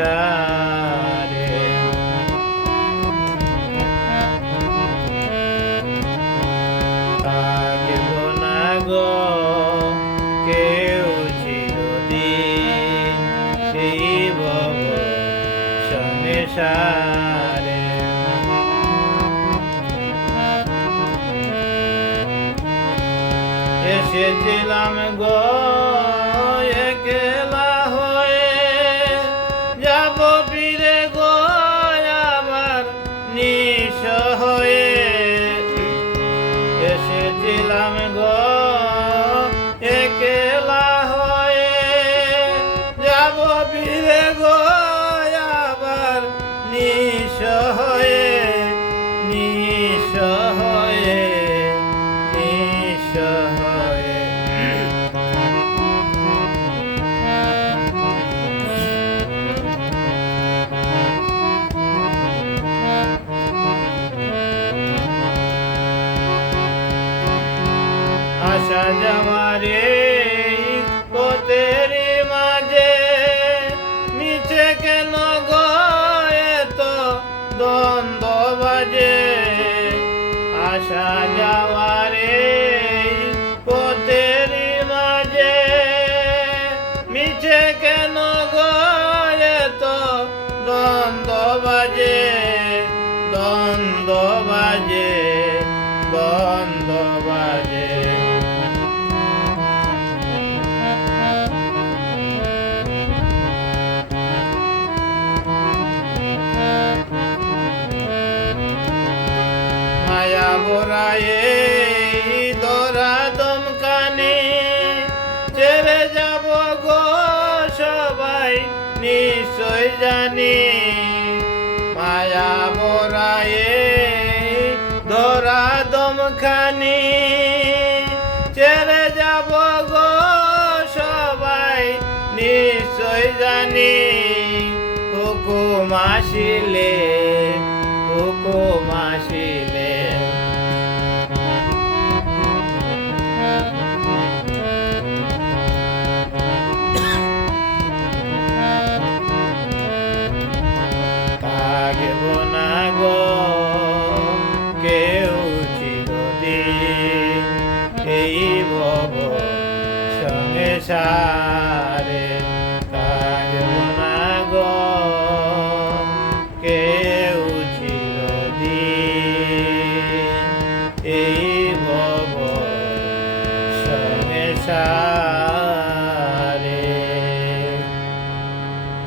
সংসারে থাকিব না গো কেউ চিরদিন এই ভব সংসারে এসেছিলাম গো একলা হয়ে যাব ফিরে গো আবার নিঃস্ব হয়ে এসেছিলাম গো একলা হয়ে যাব ফিরে গো আবার নিঃস্ব হয়ে নিঃস্ব হয়ে নিঃস্ব হয়ে আসা যাওয়ারে পথের মাঝে মিছে কেন গো এত দ্বন্দ্ব বাজে আসা যাওয়ারে পথের মাঝে মিছে কেন গো এত দ্বন্দ্ব বাজে দ্বন্দ্ব বাজে দ্বন্দ্ব বাজে মায়া ভরায়ে দরা দমকানে ছেড়ে যাব গো সবাই নিশ্চয় জানি মায়া ভরায়ে দরা দমকানে ছেড়ে যাব গো সবাই নিশ্চয় জানি হুকুম আসিলে হুকুম আসিলে থাকিব না গো কেউ চিরদিন এই ভব সংসারে থাকিব না গো কেউ চিরদিন এই ভব সংসারে